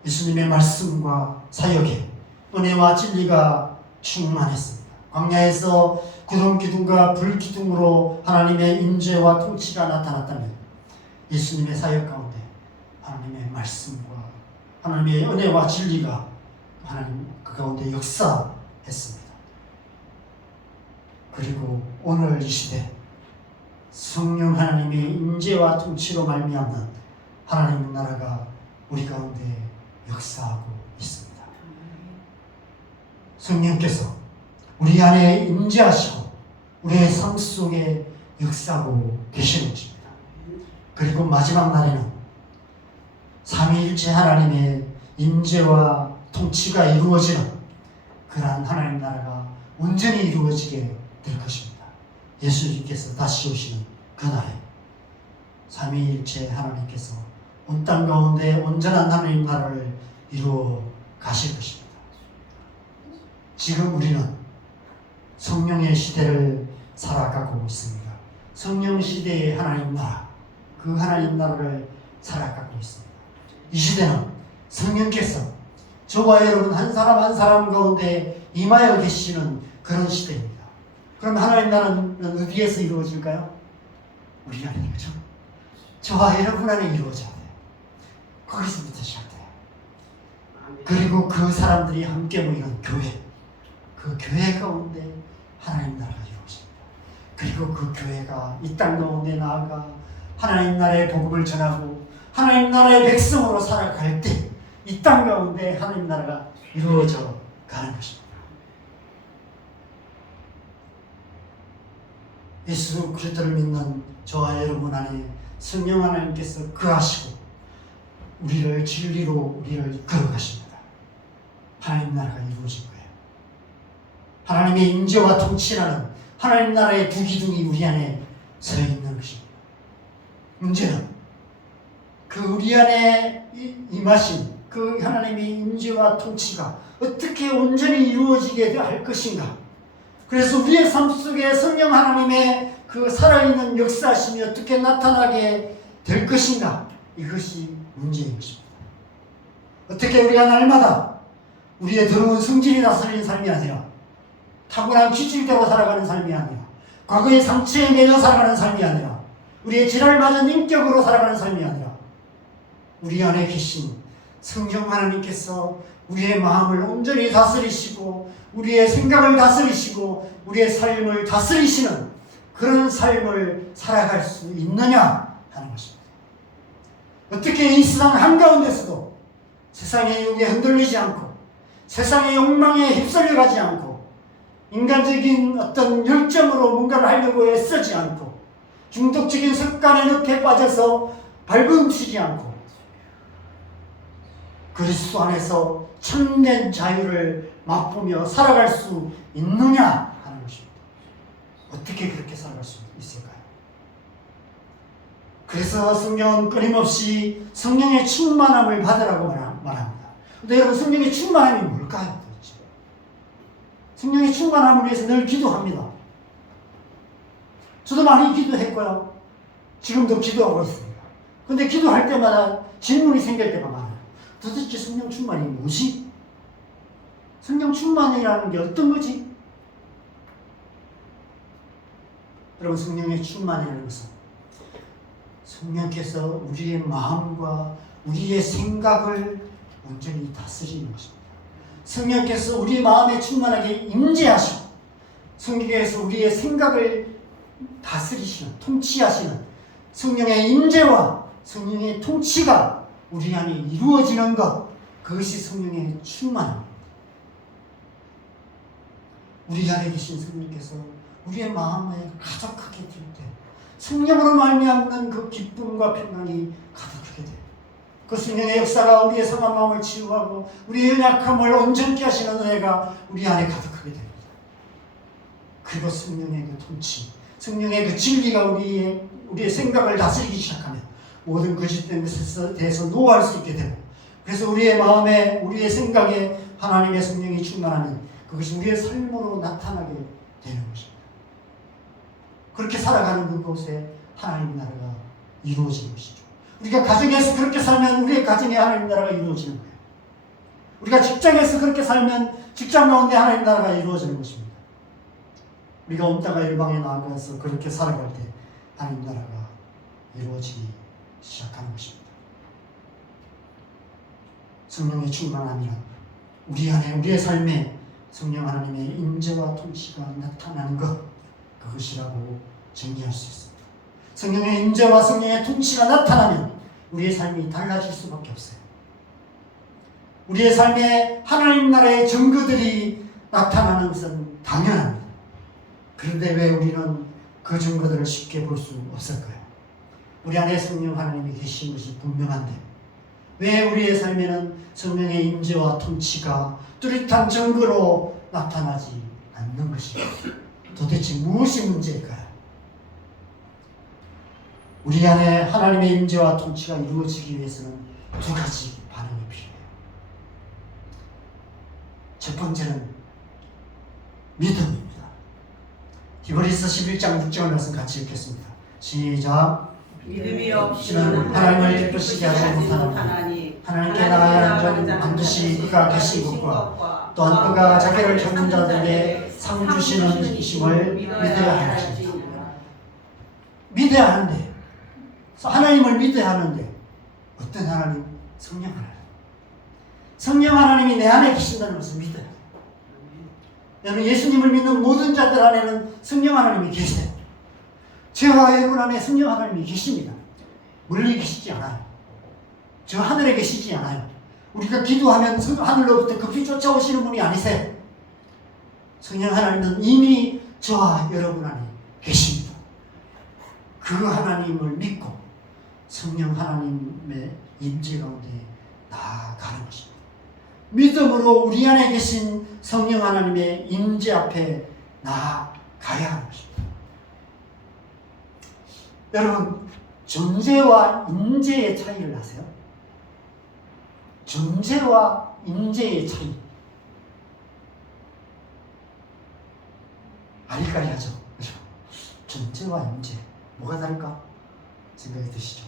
예수님의 말씀과 사역에 은혜와 진리가 충만했습니다. 광야에서 구름기둥과 불기둥으로 하나님의 임재와 통치가 나타났다면 예수님의 사역 가운데 하나님의 말씀과 하나님의 은혜와 진리가 하나님 그 가운데 역사했습니다. 그리고 오늘 이 시대 성령 하나님의 임재와 통치로 말미암는 하나님의 나라가 우리 가운데 역사하고 있습니다. 성령께서 우리 안에 임재하시고 우리의 삶 속에 역사하고 계시는 것입니다. 그리고 마지막 날에는 삼위일체 하나님의 임재와 통치가 이루어지는 그러한 하나님 나라가 온전히 이루어지게 될 것입니다. 예수님께서 다시 오시는 그날에 삼위일체 하나님께서 온 땅 가운데 온전한 하나님 나라를 이루어 가실 것입니다. 지금 우리는 성령의 시대를 살아가고 있습니다. 성령 시대의 하나님 나라, 그 하나님 나라를 살아가고 있습니다. 이 시대는 성령께서 저와 여러분 한 사람 한 사람 가운데 임하여 계시는 그런 시대입니다. 그럼 하나님 나라는 어디에서 이루어질까요? 우리 안에 그죠? 저와 여러분 안에 이루어져야 돼요. 거기서부터 시작돼요. 그리고 그 사람들이 함께 모이는 교회, 그 교회 가운데 하나님 나라가 이루어집니다. 그리고 그 교회가 이 땅 가운데 나아가 하나님 나라의 복음을 전하고 하나님 나라의 백성으로 살아갈 때 이 땅 가운데 하나님 나라가 이루어져 가는 것입니다. 예수 그리스도를 믿는 저와 여러분 안에 성령 하나님께서 거하시고 우리를 진리로 우리를 이끌어 가십니다. 하나님 나라가 이루어질 거예요. 하나님의 임재와 통치라는 하나님 나라의 두 기둥이 우리 안에 서 있는 것입니다. 문제는 그 우리 안에 임하신 그 하나님의 임재와 통치가 어떻게 온전히 이루어지게 할 것인가? 그래서 우리의 삶 속에 성령 하나님의 그 살아있는 역사심이 어떻게 나타나게 될 것인가? 이것이 문제인 것입니다. 어떻게 우리가 날마다 우리의 더러운 성질이 다스리는 삶이 아니라 타고난 기질대로 살아가는 삶이 아니라 과거의 상처에 매여 살아가는 삶이 아니라 우리의 지랄 맞은 인격으로 살아가는 삶이 아니라 우리 안에 계신 성령 하나님께서 우리의 마음을 온전히 다스리시고 우리의 생각을 다스리시고 우리의 삶을 다스리시는 그런 삶을 살아갈 수 있느냐 하는 것입니다. 어떻게 이 세상 한가운데서도 세상의 유혹에 흔들리지 않고 세상의 욕망에 휩쓸려가지 않고 인간적인 어떤 열정으로 뭔가를 하려고 애쓰지 않고 중독적인 습관에 늪에 빠져서 발버둥치지 않고 그리스도 안에서 참된 자유를 맛보며 살아갈 수 있느냐 하는 것입니다. 어떻게 그렇게 살아갈 수 있을까요? 그래서 성경은 끊임없이 성령의 충만함을 받으라고 말합니다. 근데 여러분, 성령의 충만함이 뭘까요? 도대체? 성령의 충만함을 위해서 늘 기도합니다. 저도 많이 기도했고요. 지금도 기도하고 있습니다. 근데 기도할 때마다 질문이 생길 때가 많아요. 도대체 성령 충만이 뭐지? 성령 충만이라는 게 어떤 거지? 여러분, 성령의 충만이라는 것은 성령께서 우리의 마음과 우리의 생각을 온전히 다스리는 것입니다. 성령께서 우리 마음에 충만하게 임재하시고 성령께서 우리의 생각을 다스리시는, 통치하시는 성령의 임재와 성령의 통치가 우리 안에 이루어지는 것, 그것이 성령의 충만함입니다. 우리 안에 계신 성령께서 우리의 마음에 가득하게 들 때 성령으로 말미암는 그 기쁨과 평안이 가득하게 돼요. 그 성령의 역사가 우리의 상한 마음을 치유하고 우리의 연약함을 온전케 하시는 은혜가 우리 안에 가득하게 됩니다. 그리고 성령의 그 통치, 성령의 그 진리가 우리의 생각을 다스리기 시작하면 모든 거짓된 것에 대해서 노할 수 있게 되고, 그래서 우리의 마음에, 우리의 생각에 하나님의 성령이 충만하면 그것이 우리의 삶으로 나타나게 되는 것입니다. 그렇게 살아가는 그곳에 하나님의 나라가 이루어지는 것이죠. 우리가 가정에서 그렇게 살면 우리의 가정에 하나님 나라가 이루어지는 거예요. 우리가 직장에서 그렇게 살면 직장 가운데 하나님 나라가 이루어지는 것입니다. 우리가 온 땅과 열방에 나아가서 그렇게 살아갈 때 하나님 나라가 이루어지기 시작하는 것입니다. 성령의 충만함이란 우리 안에, 우리의 삶에 성령 하나님의 임재와 통치가 나타나는 것, 그것이라고 정의할 수 있습니다. 성령의 임재와 성령의 통치가 나타나면 우리의 삶이 달라질 수밖에 없어요. 우리의 삶에 하나님 나라의 증거들이 나타나는 것은 당연합니다. 그런데 왜 우리는 그 증거들을 쉽게 볼 수 없을까요? 우리 안에 성령 하나님이 계신 것이 분명한데 왜 우리의 삶에는 성령의 임재와 통치가 뚜렷한 증거로 나타나지 않는 것입니까? 도대체 무엇이 문제일까요? 우리 안에 하나님의 임재와 통치가 이루어지기 위해서는 두 가지 반응이 필요해요. 첫 번째는 믿음입니다. 히브리서 11장 6절 말씀 같이 읽겠습니다. 시작. 믿음이 없이는 하나님을 기쁘시게 하지 못하나니 하나님께 나아야 하는 자는 반드시 그가 계신 것과 또한 그가 자기를 찾는 자들에게 상 주시는 이심을 믿어야 할 것입니다. 믿어야 하는데, 하나님을 믿어야 하는데 어떤 하나님? 성령 하나님. 성령 하나님이 내 안에 계신다는 것을 믿어야 해요. 여러분, 예수님을 믿는 모든 자들 안에는 성령 하나님이 계세요. 저와 여러분 안에 성령 하나님이 계십니다. 멀리 계시지 않아요. 저 하늘에 계시지 않아요. 우리가 기도하면 하늘로부터 급히 쫓아오시는 분이 아니세요. 성령 하나님은 이미 저와 여러분 안에 계십니다. 그 하나님을 믿고 성령 하나님의 임재 가운데 나아가는 것입니다. 믿음으로 우리 안에 계신 성령 하나님의 임재 앞에 나아가야 하는 것입니다. 여러분, 존재와 임재의 차이를 아세요? 존재와 임재의 차이. 아리까리하죠. 그죠? 존재와 임재 뭐가 다를까 생각이 드시죠?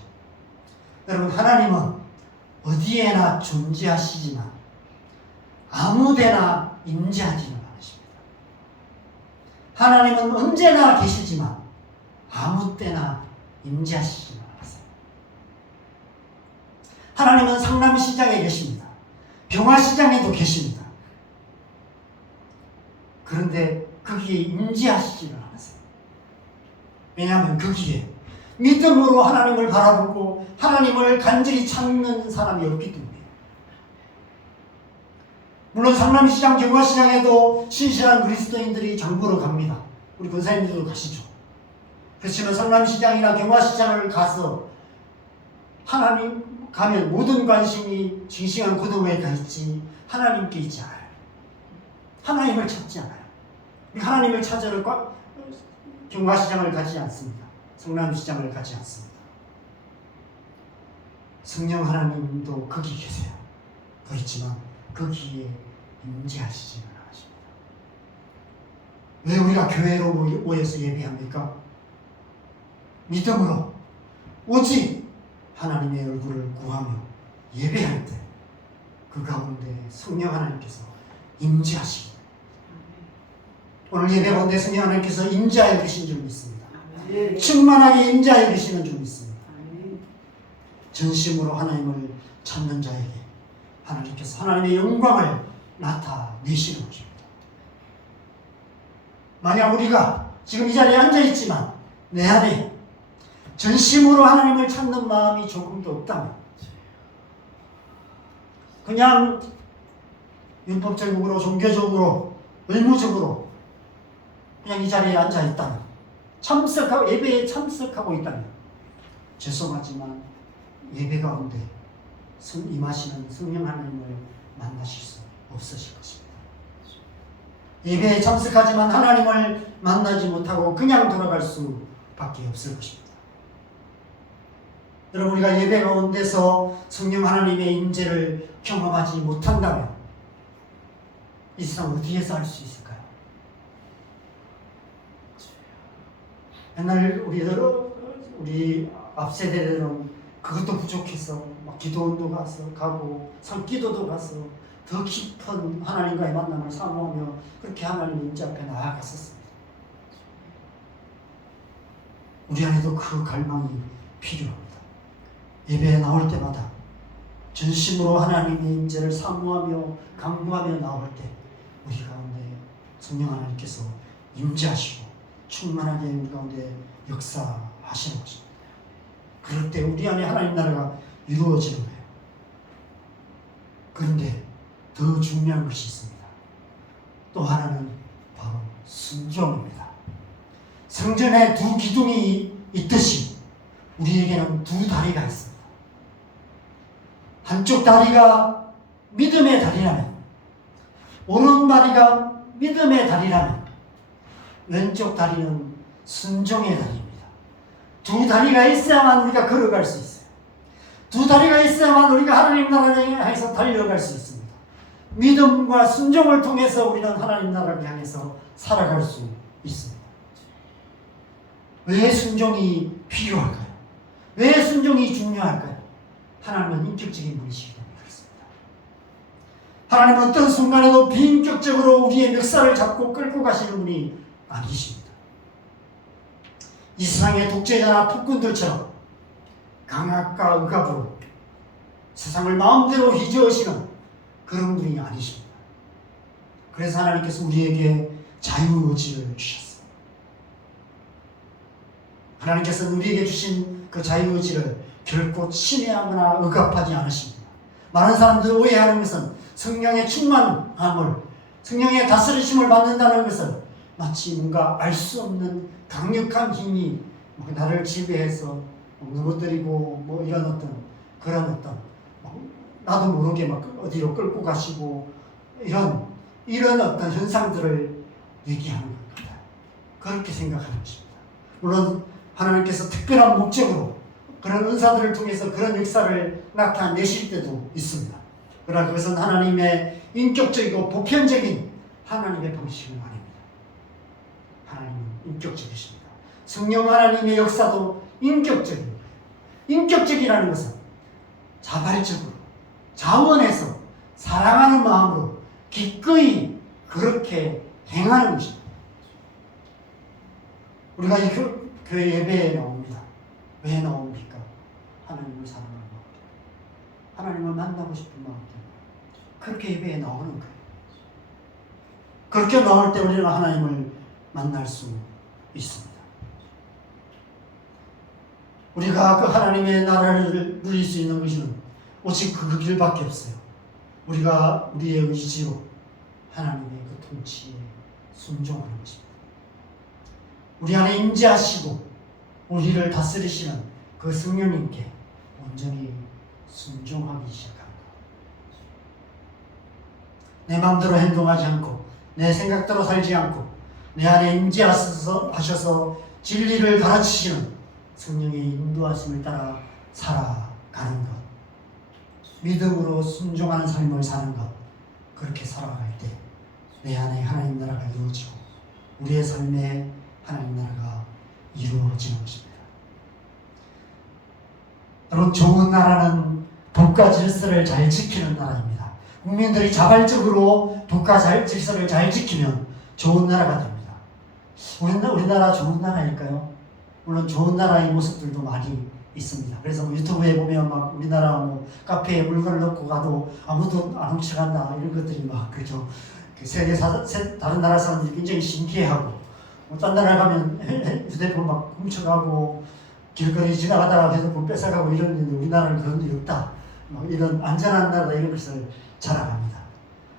여러분, 하나님은 어디에나 존재하시지만 아무데나 임재하지는 않으십니다. 하나님은 언제나 계시지만 아무 때나 임재하시지는 않으세요. 하나님은 상남시장에 계십니다. 병화시장에도 계십니다. 그런데 거기에 임재하시지는 않으세요. 왜냐하면 거기에 믿음으로 하나님을 바라보고 하나님을 간절히 찾는 사람이 없기 때문이에요. 물론 상남시장, 병화시장에도 신실한 그리스도인들이 장보러 갑니다. 우리 권사님들도 가시죠. 그렇지만 상남시장이나 경화시장을 가서 하나님 가면 모든 관심이 싱싱한 고등어에 가 있지 하나님께 있지 않아요. 하나님을 찾지 않아요. 하나님을 찾으러 경화시장을 가지 않습니다. 성남시장을 가지 않습니다. 성령 하나님도 거기 계세요. 그렇지만 거기에 임재하시지는 않으십니다. 왜 우리가 교회로 모여서 예배합니까? 믿음으로 오직 하나님의 얼굴을 구하며 예배할 때 그 가운데 성령 하나님께서 임재하시고, 오늘 예배 가운데 성령 하나님께서 임재하여 계신 줄 믿습니다. 충만하게 임재하여 계시는 줄 믿습니다. 전심으로 하나님을 찾는 자에게 하나님께서 하나님의 영광을 나타내시는 것입니다. 만약 우리가 지금 이 자리에 앉아있지만 내 안에 전심으로 하나님을 찾는 마음이 조금도 없다면, 그냥 율법적으로 종교적으로 의무적으로 그냥 이 자리에 앉아있다면, 예배에 참석하고 있다면 죄송하지만 예배 가운데 임하시는 성령 하나님을 만나실 수 없으실 것입니다. 예배에 참석하지만 하나님을 만나지 못하고 그냥 돌아갈 수밖에 없을 것입니다. 여러분, 우리가 예배 가운데서 성령 하나님의 임재를 경험하지 못한다면 이 세상 어디에서 할 수 있을까요? 옛날 우리 앞세대들은 그것도 부족해서 막 기도원도 가고 성기도도 가서 더 깊은 하나님과의 만남을 사모하며 그렇게 하나님 임재 앞에 나아갔었습니다. 우리 안에도 그 갈망이 필요합니다. 예배에 나올 때마다 전심으로 하나님의 임재를 사모하며 강구하며 나올 때 우리 가운데 성령 하나님께서 임재하시고 충만하게 우리 가운데 역사하시는 것입니다. 그럴 때 우리 안에 하나님 나라가 이루어지는 거예요. 그런데 더 중요한 것이 있습니다. 또 하나는 바로 순종입니다. 성전에 두 기둥이 있듯이 우리에게는 두 다리가 있습니다. 한쪽 다리가 믿음의 다리라면, 오른 다리가 믿음의 다리라면, 왼쪽 다리는 순종의 다리입니다. 두 다리가 있어야만 우리가 걸어갈 수 있어요. 두 다리가 있어야만 우리가 하나님 나라를 향해서 달려갈 수 있습니다. 믿음과 순종을 통해서 우리는 하나님 나라를 향해서 살아갈 수 있습니다. 왜 순종이 필요할까요? 왜 순종이 중요할까요? 하나님은 인격적인 분이시기 때문에 그렇습니다. 하나님은 어떤 순간에도 비인격적으로 우리의 멱살을 잡고 끌고 가시는 분이 아니십니다. 이 세상의 독재자나 폭군들처럼 강압과 억압으로 세상을 마음대로 휘저으시는 그런 분이 아니십니다. 그래서 하나님께서 우리에게 자유의지를 주셨습니다. 하나님께서는 우리에게 주신 그 자유의지를 결코 침해하거나 억압하지 않으십니다. 많은 사람들이 오해하는 것은 성령의 충만함을, 성령의 다스리심을 받는다는 것을 마치 뭔가 알 수 없는 강력한 힘이 나를 지배해서 넘어뜨리고 이런 그런 나도 모르게 막 어디로 끌고 가시고 이런 어떤 현상들을 얘기하는 겁니다. 그렇게 생각하는 것입니다. 물론 하나님께서 특별한 목적으로 그런 은사들을 통해서 그런 역사를 나타내실 때도 있습니다. 그러나 그것은 하나님의 인격적이고 보편적인 하나님의 방식은 아닙니다. 하나님은 인격적이십니다. 성령 하나님의 역사도 인격적입니다. 인격적이라는 것은 자발적으로 자원해서 사랑하는 마음으로 기꺼이 그렇게 행하는 것입니다. 우리가 이 교회 예배에 나옵니다. 왜 나옵니까? 하나님을 사랑하는 마음, 하나님을 만나고 싶은 마음 때문에 그렇게 예배에 나오는 거예요. 그렇게 나올 때 우리는 하나님을 만날 수 있습니다. 우리가 그 하나님의 나라를 누릴 수 있는 것은 오직 그 길밖에 없어요. 우리가 우리의 의지로 하나님의 그 통치에 순종하는 것입니다. 우리 안에 임재하시고 우리를 다스리시는 그 성령님께 온전히 순종하기 시작합니다. 내 마음대로 행동하지 않고 내 생각대로 살지 않고 내 안에 임재하셔서 진리를 가르치시는 성령의 인도하심을 따라 살아가는 것, 믿음으로 순종하는 삶을 사는 것, 그렇게 살아갈 때 내 안에 하나님 나라가 이루어지고 우리의 삶에 하나님 나라가 이루어지는 것입니다. 여러분, 좋은 나라는 법과 질서를 잘 지키는 나라입니다. 국민들이 자발적으로 법과 질서를 잘 지키면 좋은 나라가 됩니다. 우리나라 좋은 나라일까요? 물론 좋은 나라의 모습들도 많이 있습니다. 그래서 유튜브에 보면 막 우리나라 카페에 물건을 넣고 가도 아무도 안 훔쳐간다 이런 것들이 막 그렇죠. 다른 나라 사람들이 굉장히 신기해하고 딴 나라 가면 휴대폰 막 훔쳐가고 길거리 지나가다가 휴대폰 뺏어가고 이러는데 우리나라는 그런 일이 없다. 이런 안전한 나라다 이런 것을 자랑합니다.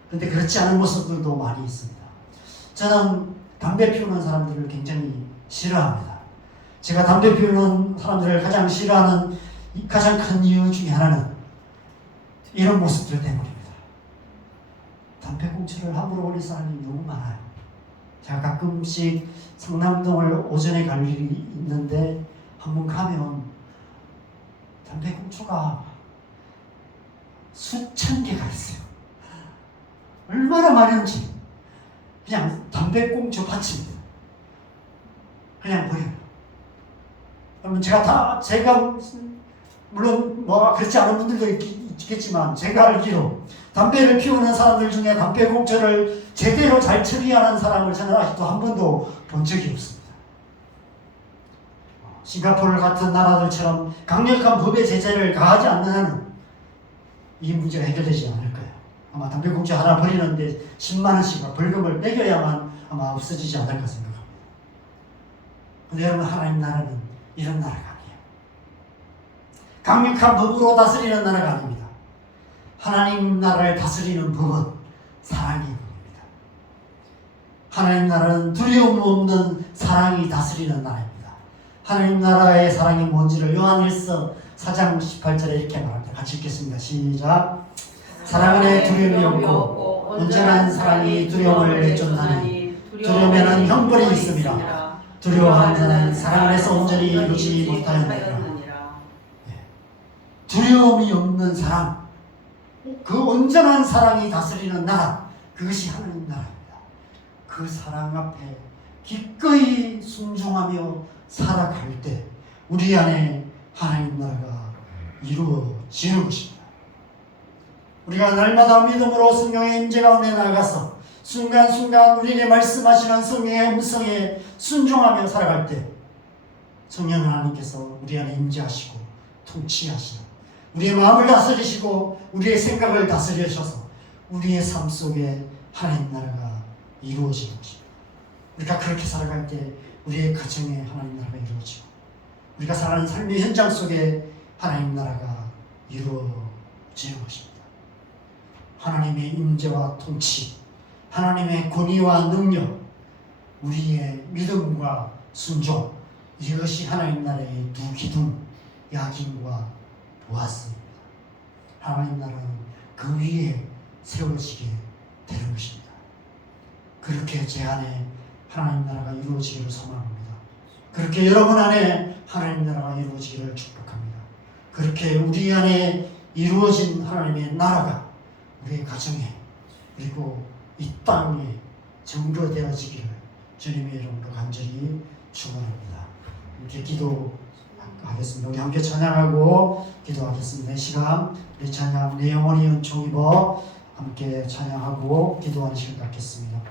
그런데 그렇지 않은 모습들도 많이 있습니다. 저는 담배 피우는 사람들을 굉장히 싫어합니다. 제가 담배 피우는 사람들을 가장 싫어하는 가장 큰 이유 중에 하나는 이런 모습들 때문입니다. 담배 꽁초를 함부로 올린 사람이 너무 많아요. 제가 가끔씩 성남동을 오전에 갈 일이 있는데 한번 가면 담배 꽁초가 수천 개가 있어요. 얼마나 많은지 그냥 담배 꽁초 밭입니다. 그냥 버려요. 그러면 제가 물론 그렇지 않은 분들도 있겠지만 제가 알기로 담배를 피우는 사람들 중에 담배 꽁초를 제대로 잘 처리하는 사람을 저는 아직도 한 번도 본 적이 없습니다. 싱가포르 같은 나라들처럼 강력한 법의 제재를 가하지 않는 한은 이 문제가 해결되지 않을 거예요. 아마 담배 꽁초 하나 버리는데 10만 원씩 벌금을 매겨야만 아마 없어지지 않을까 생각합니다. 그런데 여러분, 하나님 나라는 이런 나라가 아니에요. 강력한 법으로 다스리는 나라가 아닙니다. 하나님 나라를 다스리는 법은 사랑의 법입니다. 하나님 나라는 두려움 없는 사랑이 다스리는 나라입니다. 하나님 나라의 사랑이 뭔지를 요한일서 4장 18절에 이렇게 말합니다. 같이 읽겠습니다. 시작. 사랑 안에 두려움이 없고 온전한 사랑이 두려움을 내쫓나니 두려움에는 형벌이 있음이라. 두려워하는 자는 사랑 안에서 온전히 이루지 못하였느니라. 두려움이 없는 사랑, 그 온전한 사랑이 다스리는 나라, 그것이 하나님 나라입니다. 그 사랑 앞에 기꺼이 순종하며 살아갈 때 우리 안에 하나님 나라가 이루어지는 것입니다. 우리가 날마다 믿음으로 성령의 임재 가운데 나가서 순간순간 우리에게 말씀하시는 성령의 음성에 순종하며 살아갈 때 성령 하나님께서 우리 안에 임재하시고 통치하시는, 우리의 마음을 다스리시고 우리의 생각을 다스리셔서 우리의 삶 속에 하나님 나라가 이루어지는 것입니다. 우리가 그렇게 살아갈 때 우리의 가정에 하나님 나라가 이루어지고 우리가 살아가는 삶의 현장 속에 하나님 나라가 이루어지는 것입니다. 하나님의 임재와 통치, 하나님의 권위와 능력, 우리의 믿음과 순종, 이것이 하나님 나라의 두 기둥, 야긴과 보았습니다. 하나님 나라는 그 위에 세워지게 되는 것입니다. 그렇게 제 안에 하나님 나라가 이루어지기를 소망합니다. 그렇게 여러분 안에 하나님 나라가 이루어지기를 축복합니다. 그렇게 우리 안에 이루어진 하나님의 나라가 우리의 가정에 그리고 이 땅에 증거되어지기를 주님의 이름으로 간절히 축원합니다. 이렇게 기도하겠습니다. 우리 함께 찬양하고 기도하겠습니다. 이 시간 우리 찬양 내 영혼이 은총 입어 함께 찬양하고 기도하는 시간 갖겠습니다.